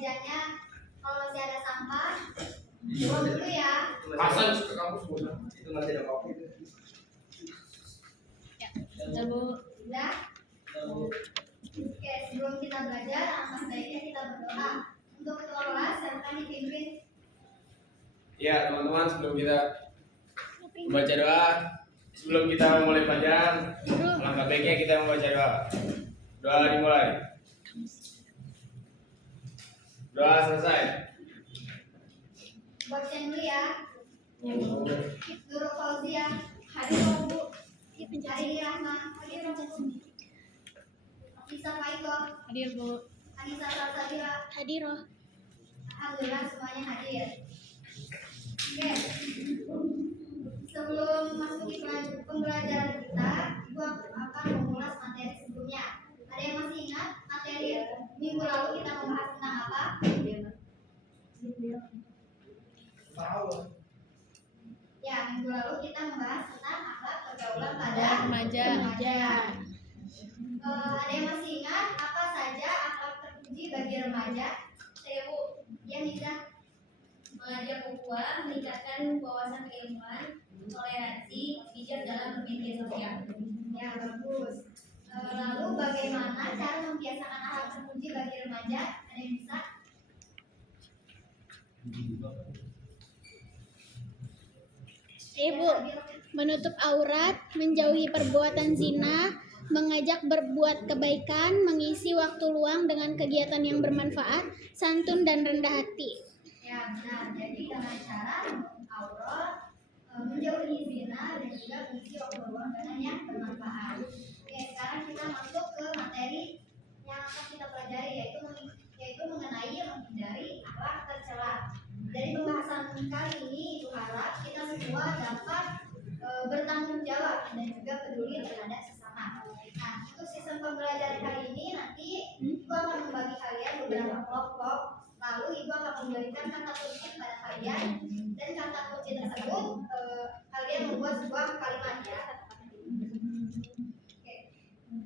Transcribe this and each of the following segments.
mejanya. Kalau masih ada sampah, buang dulu ya. Pasang ke kampus itu masih ada kopi. Sudah Bu. Sudah. Oke, sebelum kita belajar, alangkah baiknya kita berdoa. Untuk ketua kelas, silakan dipimpin. Ya teman-teman, sebelum kita membaca doa, sebelum kita memulai pelajaran, alangkah baiknya kita membaca doa. Doa dimulai. Doa selesai. Bacain dulu ya. Nurul Fauzia, hadir Bu. Hari Rahma, hadir Bu. Bisa Faiko, Hadir Bu. Anissa Salsabila, Hadir. alhamdulillah semuanya hadir. Oke, sebelum masuk ke pembelajaran kita, Ibu akan mengulas materi sebelumnya. Ada yang masih ingat materi minggu lalu kita membahas tentang apa? Ya, minggu lalu kita membahas tentang akhlak pergaulan pada Remaja. Ada yang masih ingat apa saja akhlak terpuji bagi remaja? Saya Bu, ya Nisa. Mengajak ukhuwah, meningkatkan wawasan keilmuan, toleransi, bijak dalam bermedia sosial. Ya, bagus. Lalu bagaimana cara membiasakan akhlak terpuji bagi remaja? Ada yang bisa? Ibu, menutup aurat, menjauhi perbuatan zina, mengajak berbuat kebaikan, mengisi waktu luang dengan kegiatan yang bermanfaat, santun dan rendah hati. Ya, benar. Jadi dengan cara menutup aurat, menjauhi zina, dan juga mengisi waktu luang dengan yang bermanfaat. Oke, sekarang kita masuk ke materi yang akan kita pelajari, yaitu mengenai menghindari akhlak tercela. Dari pembahasan kali ini, Ibu harap kita semua dapat bertanggung jawab dan juga peduli terhadap sesama. Nah, untuk sistem pembelajaran kali ini nanti Ibu akan membagi kalian beberapa kelompok. Lalu Ibu akan memberikan kata kunci pada kalian, dan kata kunci tersebut kalian membuat sebuah kalimat ya. Oke,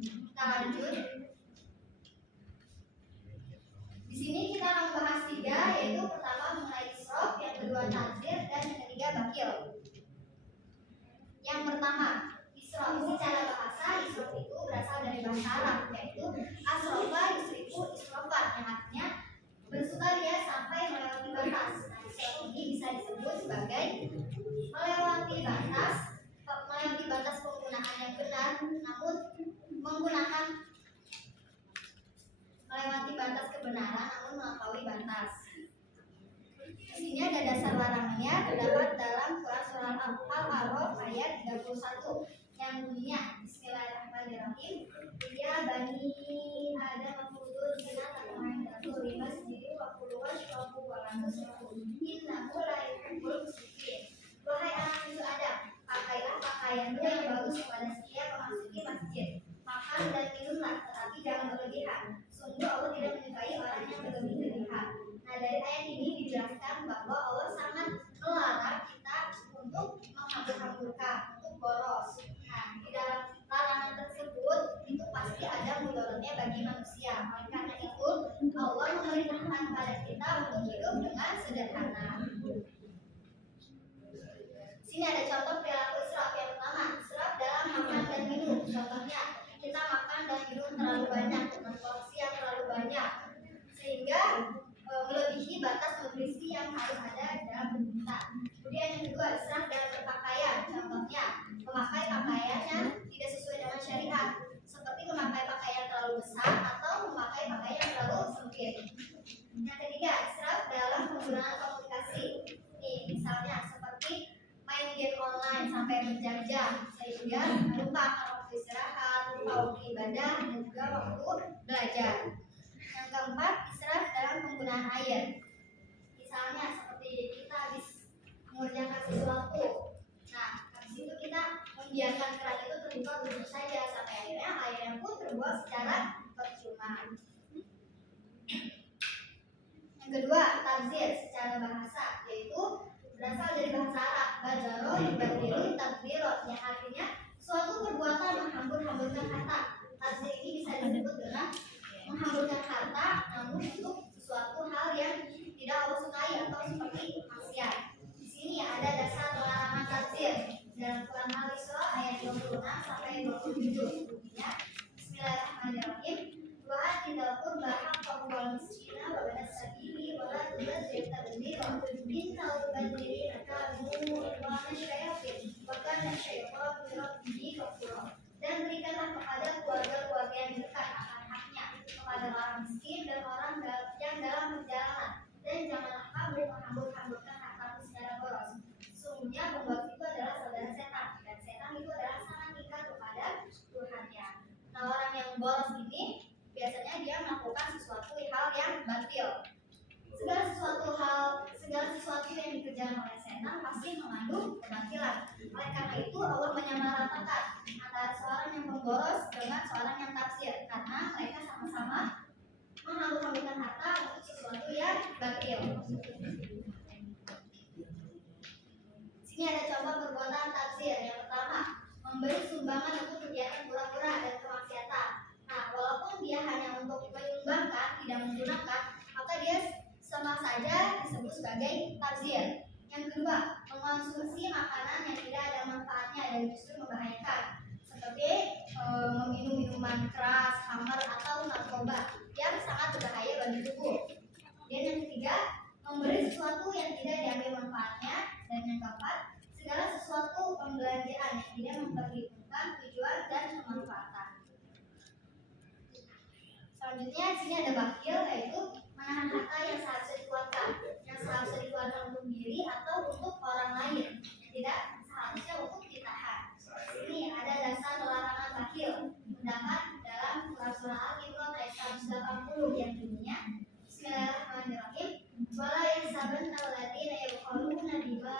kita lanjut. Di sini kita akan membahas 3, yaitu pertama mengenai isrof, yang kedua tanzir, dan yang ketiga bakil. Yang pertama, isrof. Secara bahasa, isrof itu berasal dari bahasa Arab, yaitu asrofa yusrifu isrofan, yang artinya bersukaria sampai melewati batas. Nah, isrof ini bisa disebut sebagai melewati batas penggunaan yang benar, namun melewati batas kebenaran namun melampaui batas. Di sini ada dasar larangannya, terdapat dalam Quran surah Al-A'raf ayat 31 yang bunyinya Bismillahirrahmanirrahim. Ya bani Adam khudhu zinatakum 'inda kulli masjidin wa kulu washrabu wa la tusrifu innahu la yuhibbul musrifin. Wahai anak cucu Adam, pakailah pakaianmu yang bagus kepada setiap memasuki masjid. Makan dan minumlah, tetapi jangan berlebihan. Sungguh Allah tidak menyukai orang yang berlebih-lebihan. Nah, dari ayat ini dijelaskan bahwa Allah sangat melarang kita untuk menghambur-hamburkan, untuk boros. Nah, di dalam larangan tersebut itu pasti ada mudaratnya bagi manusia. Oleh karena itu, Allah memerintahkan pada kita untuk hidup dengan sederhana. Sini ada contoh perilaku israf. Yang pertama, israf dalam makan dan minum. Contohnya, kita makan dan minum terlalu banyak dengan porsi yang terlalu banyak, sehingga melebihi batas nutrisi yang harus ada dalam tubuh kita. Kemudian yang kedua, israf dalam berpakaian. Contohnya, memakai pakaian yang tidak sesuai dengan syariat, seperti memakai pakaian terlalu besar atau memakai pakaian yang terlalu sempit. Yang ketiga, israf dalam penggunaan komunikasi. Nih, misalnya seperti main game online sampai berjam-jam, sehingga lupa waktu istirahat, lupa waktu ibadah, dan juga waktu belajar. Yang keempat, israf dalam penggunaan air. Misalnya seperti kita habis mengerjakan sesuatu, nah habis itu kita membiarkan keran itu terbuka begitu saja sampai akhirnya airnya pun terbuang secara percuma. Yang kedua, tafsir secara bahasa, yaitu berasal dari bahasa Arab, badaro yubadiru tadbirot, yang artinya suatu perbuatan menghambur-hamburkan harta. Tafsir ini bisa disebut dengan menghamburkan harta namun untuk sesuatu hal wal miskina wa ibnas sabili wa la tubazzir tabdzira innal mubazzirina kanu ikhwana syayatin wa kana syaitanu lirabbihi kafura. Dan berikanlah kepada keluarga-keluarga yang dekat akan haknya, kepada orang miskin dan orang yang dalam perjalanan, dan janganlah kamu menghambur-hamburkan hartamu secara boros. Sesungguhnya pemboros itu adalah saudara setan, dan setan itu adalah sangat tingkat kepada Tuhannya. Nah, orang yang boros ini biasanya dia melakukan sesuatu hal yang batil. Segala sesuatu yang dikerjakan oleh setan pasti mengandung kebatilan. Oleh karena itu Allah menyamaratakan antara seorang yang pemboros dengan seorang yang tafsir, karena mereka sama-sama menghambur-hamburkan harta untuk sesuatu yang batil. Sini ada contoh perbuatan tafsir. Yang pertama, memberi sumbangan untuk kegiatan pura-pura dan kemaksiatan. Nah, walaupun dia hanya untuk menyumbangkan, tidak menggunakan, maka dia sama saja disebut sebagai tafsir. Yang kedua, mengonsumsi makanan yang tidak ada manfaatnya dan justru membahayakan, seperti meminum minuman keras, khamar atau narkoba yang sangat berbahaya bagi tubuh. Dan yang ketiga, memberi sesuatu yang tidak diambil manfaatnya. Dan yang keempat, segala sesuatu pembelanjaan yang tidak memperhitungkan tujuan dan kemanfaatan. Selanjutnya sini ada bakhil, yaitu menahan harta yang seharusnya dikeluarkan untuk diri atau untuk orang lain yang tidak seharusnya untuk ditahan. Sini ada dasar larangan bakhil, terdapat dalam surah Al-Imran ayat 180 yang bunyinya Bismillahirrahmanirrahim. Wala yahsabanna alladziina yabkhaluna bima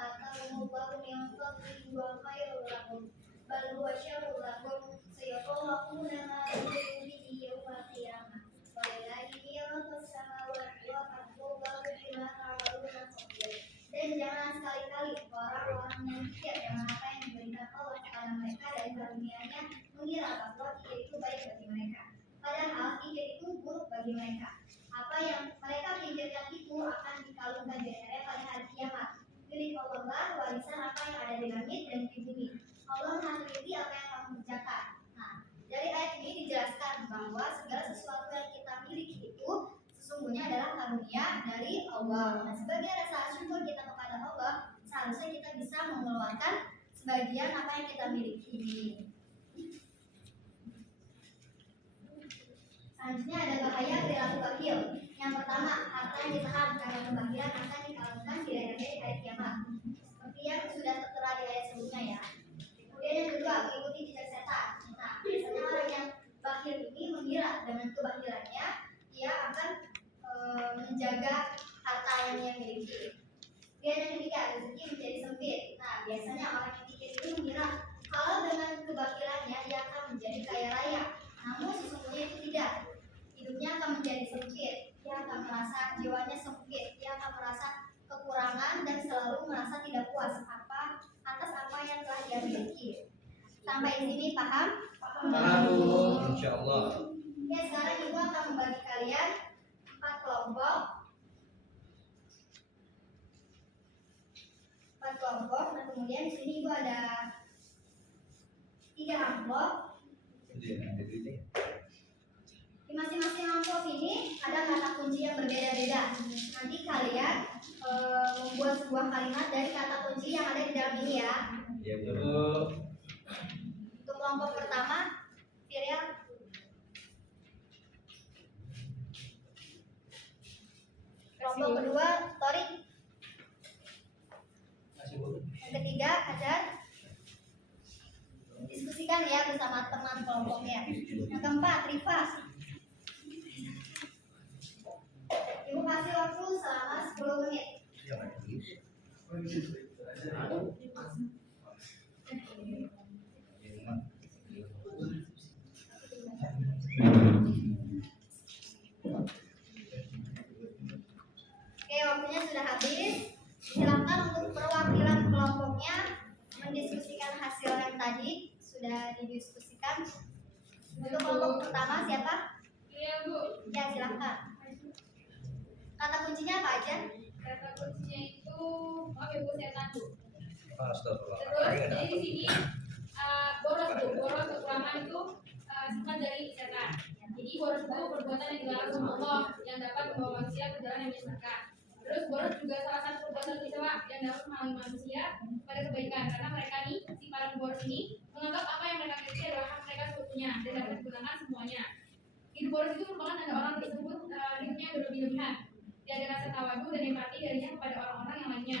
ataahumullahu min fadlihi wa khairul lahum bal huwa syarrun lahum sayatawaquna ma yu'minu bihi yawmal qiyamah walillahi mirathus samawati wal ardi wallahu bima ta'maluna khabir. Dan jangan sekali-kali orang-orang yang kafir dengan apa yang diberikan Allah kepada mereka dari karunia-Nya mengira bahwa itu baik bagi mereka, padahal itu buruk bagi mereka. Apa yang mereka pikirkan itu akan dikalungkan di akhirat pada hari kiamat. Milik Allah lah warisan apa yang ada di langit dan di bumi. Allah meneliti apa yang kamu kerjakan. Nah, dari ayat ini dijelaskan bahwa segala sesuatu yang kita miliki itu sesungguhnya adalah karunia dari Allah. Nah, sebagai rasa syukur kita kepada Allah, seharusnya kita bisa mengeluarkan sebagian apa yang kita miliki. Selanjutnya ada bahaya perilaku bakhil. Yang pertama, harta yang ditahan karena kebakhilan akan dikalungkan di hari kiamat, seperti yang sudah tertera di ayat sebelumnya ya. Kemudian yang kedua, mengikuti jejak setan. Nah, biasanya orang yang bakhil ini mengira dengan kebakhilannya dia akan menjaga harta yang dia miliki. Kemudian yang ketiga, rezeki menjadi sempit. Nah, biasanya orang yang pikir ini mengira kalau dengan kebakhilannya dia akan menjadi kaya raya. Namun sesungguhnya itu tidak. Hidupnya akan menjadi sempit, dia akan merasa jiwanya sempit, dia akan merasa kekurangan dan selalu merasa tidak puas atas apa yang telah dia miliki. Sampai di sini paham? Paham, Bu. Insyaallah. Oke, sekarang Ibu akan membagi kalian 4 kelompok. 4 kelompok. Nah, kemudian di sini Ibu ada 3 amplop. Di masing-masing amplop ini ada kata kunci yang berbeda-beda. Nanti kalian membuat sebuah kalimat dari kata kunci yang ada di dalam ini ya. Ya, betul. Untuk kelompok pertama, Firya. Kelompok kedua, Torik. Yang ketiga, Hajar. Diskusikan ya bersama teman kelompoknya. Yang keempat, Rifa. Ibu kasih waktu selama 10 menit. Oke, waktunya sudah habis. Silakan untuk perwakilan kelompoknya mendiskusikan hasil yang tadi sudah didiskusikan. Untuk kelompok pertama siapa? Iya, Bu. Ya, silakan. Kata kuncinya apa aja? Kata kuncinya itu, maaf ya Bu, setan Bu. Astagfirullah. Terus, jadi di sini boros Bu, boros kekurangan itu sifat dari setan. Jadi boros itu berbuat perbuatan yang dilarang sama Allah yang dapat membawa manusia ke jalan yang menyesatkan. Terus boros juga salah satu perbuatan tercela yang dapat menghalangi manusia pada kebaikan, karena mereka nih, si para pemboros ini menganggap apa yang mereka miliki adalah hak mereka seutuhnya dan dapat digunakan semuanya. Hidup boros itu merupakan tanda orang tersebut hidupnya berlebih-lebihan. Tidak ada rasa tawadu dan empati darinya kepada orang-orang yang lainnya.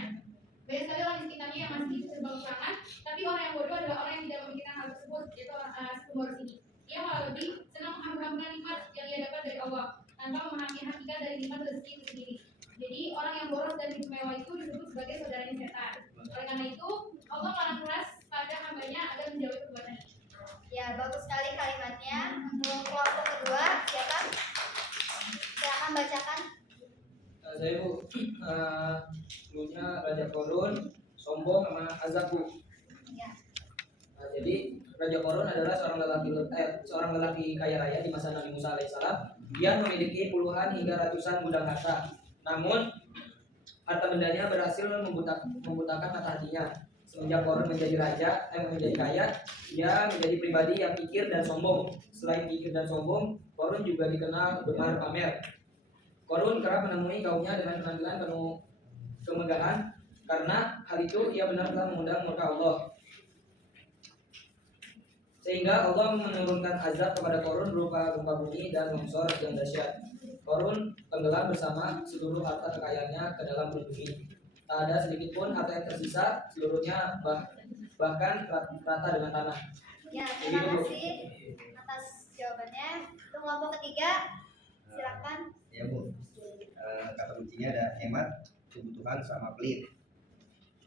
Banyak sekali orang di sekitarnya yang masih serba kekurangan, tapi orang yang bodoh adalah orang yang tidak memikirkan hal tersebut, yaitu si pemboros ini. Ia malah lebih senang menghambur-hamburkan nikmat yang ia dapat dari Allah, tanpa memahami hakikat dari nikmat rezeki itu sendiri. Jadi orang yang boros dan hidup mewah itu disebut sebagai saudaranya setan. Oleh karena itu, Allah melarang keras pada hambanya agar menjauhi perbuatan ini. Ya, bagus sekali kalimatnya. Untuk kelompok kedua, siapa? Silakan bacakan. Saya Bu, dulunya Raja Korun, sombong sama azab Bu. Ya. Jadi Raja Korun adalah seorang lelaki kaya raya di masa Nabi Musa alaihissalam. Dia memiliki puluhan hingga ratusan gudang harta. Namun harta bendanya berhasil membutakan mata hatinya. Semenjak Korun menjadi menjadi kaya, dia menjadi pribadi yang pikir dan sombong. Selain pikir dan sombong, Korun juga dikenal gemar pamer. Korun kerap menemui kaumnya dengan penampilan penuh kemegahan, karena hal itu ia benar-benar mengundang murka Allah. Sehingga Allah menurunkan azab kepada Korun berupa gempa bumi dan longsor yang dahsyat. Korun tenggelam bersama seluruh harta kekayaannya ke dalam perut bumi. Tak ada sedikit pun harta yang tersisa, seluruhnya bahkan rata dengan tanah. Ya, terima kasih atas jawabannya. Untuk kelompok ketiga, silakan. Ya Bu, kata kuncinya ada hemat, kebutuhan, sama pelit.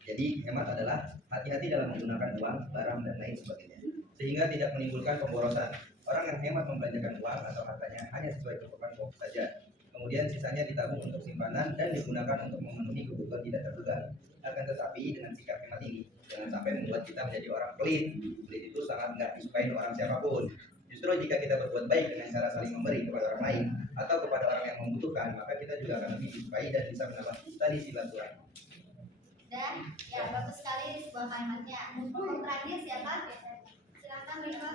Jadi hemat adalah hati-hati dalam menggunakan uang, barang, dan lain sebagainya, sehingga tidak menimbulkan pemborosan. Orang yang hemat membelanjakan uang atau hartanya hanya sesuai kebutuhan pokok saja. Kemudian sisanya ditabung untuk simpanan dan digunakan untuk memenuhi kebutuhan tidak terduga. Akan tetapi dengan sikap hemat ini, jangan sampai membuat kita menjadi orang pelit. Pelit itu sangat tidak disukai orang siapapun. Justru jika kita berbuat baik dengan cara saling memberi kepada orang lain atau kepada orang yang membutuhkan, maka kita juga akan lebih disukai dan bisa menambah tali silaturahmi. Dan ya, bagus sekali di sebuah kalimatnya. Untuk terakhir siapa? Silakan Rika.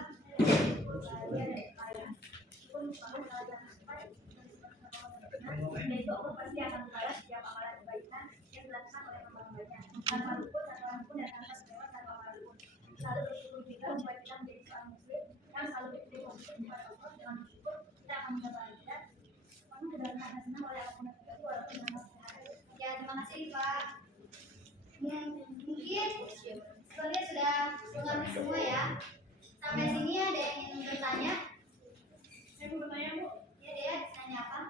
Itu Allah pasti akan membalas setiap amalan kebaikan yang dilakukan oleh orang banyak, tanpa luput satu orang pun dan tanpa kelewat satu amalan pun. Selalu bersyukur kita supaya kita menjadi seorang muslim yang selalu bersyukur kepada Allah. Dengan bersyukur kita akan mendapat akhirat. Kamu tidak akan senang oleh apapun yang terjadi walaupun dengan sehat. Ya, terima kasih Pak. Mungkin sebenarnya sudah mengerti semua ya. Sampai sini ada yang ingin bertanya? Saya mau bertanya Bu, Ya Dea, tanya apa?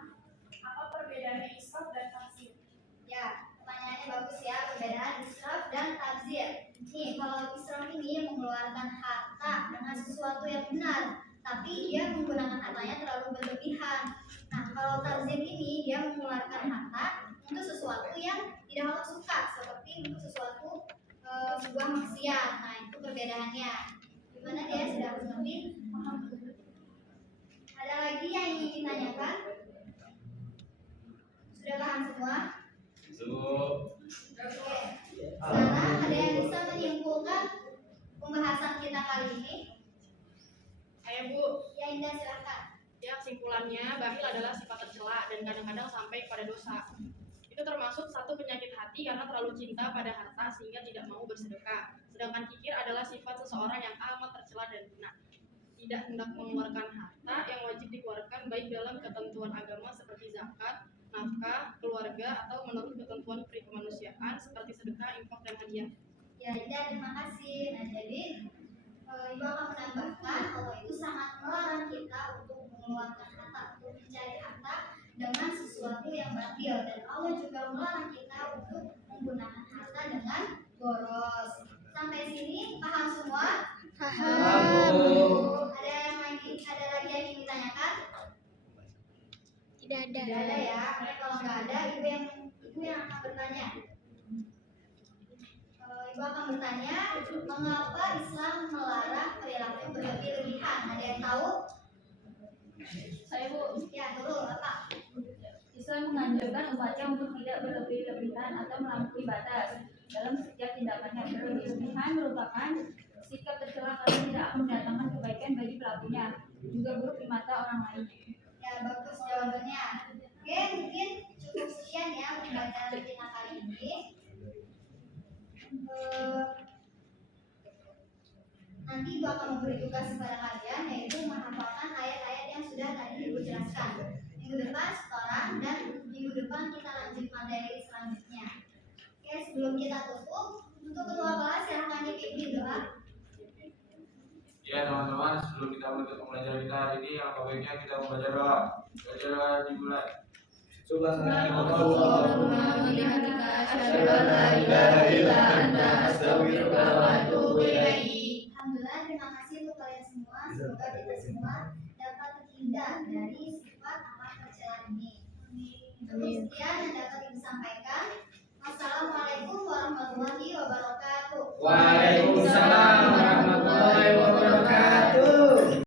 apa perbedaannya israf dan taksir? Ya, pertanyaannya bagus ya, perbedaan israf dan tabzir. Nih, kalau israf ini mengeluarkan harta dengan sesuatu yang benar, tapi dia menggunakan hartanya terlalu berlebihan. Nah, kalau tabzir ini dia mengeluarkan harta untuk sesuatu yang tidak Allah suka, seperti untuk sesuatu sebuah maksiat. Nah, itu perbedaannya. Gimana dia sudah mengerti? Ada lagi yang ingin ditanyakan? Sudah paham semua? Oke. Sekarang ada yang bisa menyimpulkan pembahasan kita kali ini? Ayo Bu, Ya Indah, silakan. ya kesimpulannya bakhil adalah sifat tercela dan kadang-kadang sampai pada dosa. Itu termasuk satu penyakit hati karena terlalu cinta pada harta sehingga tidak mau bersedekah. Sedangkan kikir adalah sifat seseorang yang amat tercela dan hina. Tidak hendak mengeluarkan harta yang wajib dikeluarkan baik dalam ketentuan agama seperti zakat, nafkah, keluarga, atau menurut ketentuan kemanusiaan seperti sedekah, infak, dan hadiah. Ya Indah, terima kasih. Nah, jadi Ibu akan menambahkan kalau itu sangat melarang kita untuk mengeluarkan harta, untuk mencari harta dengan sesuatu yang batil, dan Allah juga melarang kita untuk menggunakan harta dengan boros. Sampai sini paham semua? Paham. Ada lagi yang ingin ditanyakan? Tidak ada. Tidak ada ya. Kalau nggak ada, ibu yang akan bertanya. Ibu akan bertanya, mengapa Islam melarang perilaku berlebih-lebihan? Ada yang tahu? Saya Bu, Ya, dulu apa? Islam menganjurkan umatnya untuk tidak berlebih-lebihan atau melampaui batas dalam setiap tindakannya. Berlebih-lebihan merupakan sikap tercela karena tidak akan mendatangkan kebaikan bagi pelakunya, juga buruk di mata orang lain. Ya, bagus depan setoran dan minggu depan kita lanjut materi selanjutnya. Oke, sebelum kita tutup, untuk ketua kelas silahkan dipimpin doa. Ya teman-teman, sebelum kita menutup pembelajaran kita hari ini, alangkah baiknya kita membaca doa. Baca doa dimulai. Subhanallahumma wa bihamdika asyhadu an la ilaha illa anta astaghfiruka wa atubu ilaik. Alhamdulillah, terima kasih untuk kalian semua. Semoga kita semua dapat terhindar dari sifat amal tercela ini. Cukup sekian.